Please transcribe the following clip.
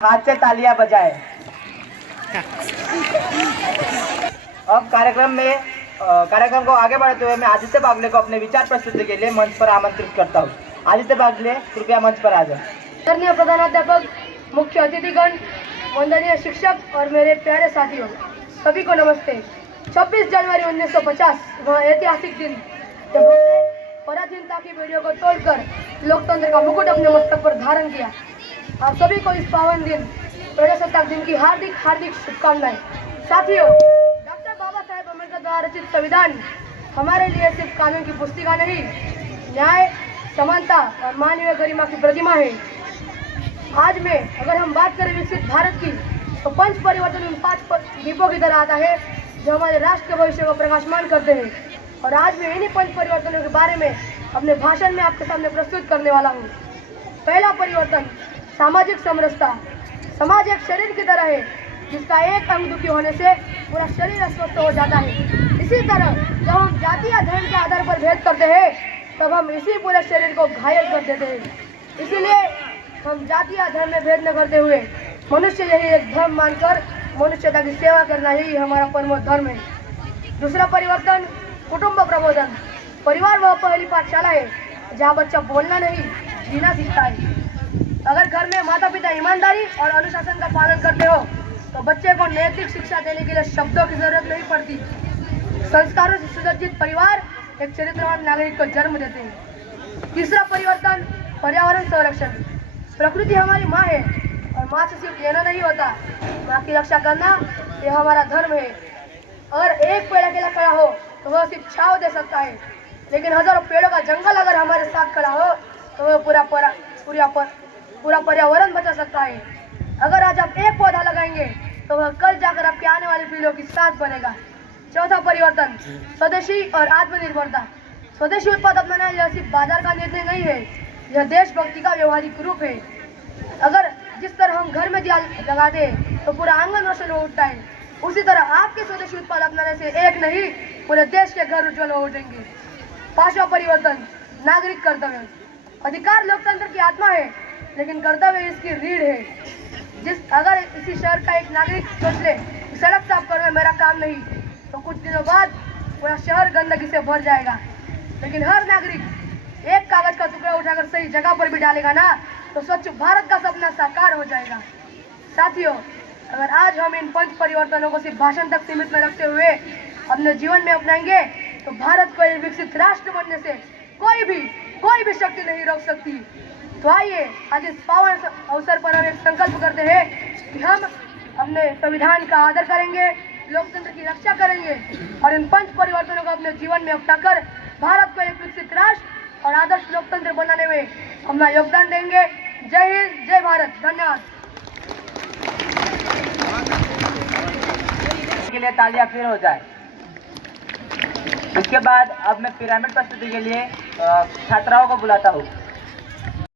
हाथ से तालियां बजाएं। अब कार्यक्रम को आगे बढ़ाते हुए मैं आदित्य बागले को अपने विचार प्रस्तुति के लिए मंच पर आमंत्रित करता हूँ। आदित्य बागले, कृपया मंच पर आ जाएं। आदरणीय प्रधानाध्यापक, मुख्य अतिथिगण, वंदनीय शिक्षक और मेरे प्यारे साथियों, सभी को नमस्ते। 26 जनवरी 1950 वह ऐतिहासिक दिन जब हमने पराधीनता की बेड़ियों को तोड़कर लोकतंत्र का मुकुट अपने मस्तक पर धारण किया। आप सभी को इस पावन दिन प्रजासत्ताक दिन की हार्दिक हार्दिक शुभकामनाएं। साथियों, डॉक्टर बाबा साहेब अम्बेडकर द्वारा रचित संविधान हमारे लिए सिर्फ कानून की पुस्तिका नहीं, न्याय, समानता और मानवीय गरिमा की प्रतिमा है। आज में अगर हम बात करें विकसित भारत की, तो पंच परिवर्तन उन 5 दीपों की तरह आता है जो हमारे राष्ट्र के भविष्य को प्रकाशमान करते हैं। और आज मैं इन्हीं पंच परिवर्तनों के बारे में अपने भाषण में आपके सामने प्रस्तुत करने वाला हूँ। पहला परिवर्तन, सामाजिक समरसता। समाज एक शरीर की तरह है जिसका एक अंग दुखी होने से पूरा शरीर अस्वस्थ हो जाता है। इसी तरह जब हम जाति या धर्म के आधार पर भेद करते हैं, तब हम इसी पूरे शरीर को घायल कर देते हैं। इसीलिए हम जाति या धर्म में भेद न करते हुए मनुष्य यही एक धर्म मानकर मनुष्यता की सेवा करना ही हमारा परम धर्म है। दूसरा परिवर्तन, कुटुंब प्रबोधन। परिवार वह पहली पाठशाला है जहाँ बच्चा बोलना नहीं, जीना सीखता है। अगर घर में माता पिता ईमानदारी और अनुशासन का पालन करते हो, तो बच्चे को नैतिक शिक्षा देने के लिए शब्दों की जरूरत नहीं पड़ती। संस्कारों से सुसज्जित परिवार एक चरित्रवान नागरिक को जन्म देते हैं। तीसरा परिवर्तन, पर्यावरण संरक्षण। प्रकृति हमारी माँ है और माँ से सिर्फ लेना नहीं होता, माँ की रक्षा करना यह हमारा धर्म है। अगर एक पेड़ अकेला खड़ा हो तो वह सिर्फ छांव दे सकता है, लेकिन हजारों पेड़ों का जंगल अगर हमारे साथ खड़ा हो तो वह पूरा पर्यावरण बचा सकता है। अगर आज आप एक पौधा लगाएंगे तो वह कल जाकर आपके आने वाली पीढ़ियों की साथ बनेगा। चौथा परिवर्तन, स्वदेशी और आत्मनिर्भरता। स्वदेशी उत्पाद अपनाना यह सिर्फ बाजार का निर्णय नहीं है, यह देशभक्ति का व्यवहारिक रूप है। अगर जिस तरह हम घर में दिया लगाते हैं तो पूरा आंगन रोशन हो उठता है, उसी तरह आपके स्वदेशी उत्पाद अपनाने से एक नहीं, पूरे देश के घर उज्जवल हो उठेंगे। पांचवा परिवर्तन, नागरिक कर्तव्य। अधिकार लोकतंत्र की आत्मा है, लेकिन कर्तव्य इसकी रीढ़ है। अगर इसी शहर का एक नागरिक सोच ले कि सड़क साफ करना मेरा काम नहीं, तो कुछ दिनों बाद पूरा शहर गंदगी से भर जाएगा। लेकिन हर नागरिक एक कागज का टुकड़ा उठाकर सही जगह पर भी डालेगा ना, तो स्वच्छ भारत का सपना साकार हो जाएगा। साथियों, अगर आज हम इन पंच परिवर्तनों को सिर्फ भाषण तक सीमित न रखते हुए अपने जीवन में अपनाएंगे, तो भारत को एक विकसित राष्ट्र बनने से कोई भी शक्ति नहीं रोक सकती। तो आइए आज इस पावन अवसर पर हम एक संकल्प करते हैं कि हम अपने संविधान का आदर करेंगे, लोकतंत्र की रक्षा करेंगे और इन पंच परिवर्तनों को अपने जीवन में अपनाकर भारत को एक विकसित राष्ट्र और आदर्श लोकतंत्र बनाने में अपना योगदान देंगे। जय हिंद, जय भारत। धन्यवाद। के लिए तालियां फिर हो जाए। इसके बाद अब मैं पिरामिड प्रस्तुति के लिए छात्राओं को बुलाता हूँ।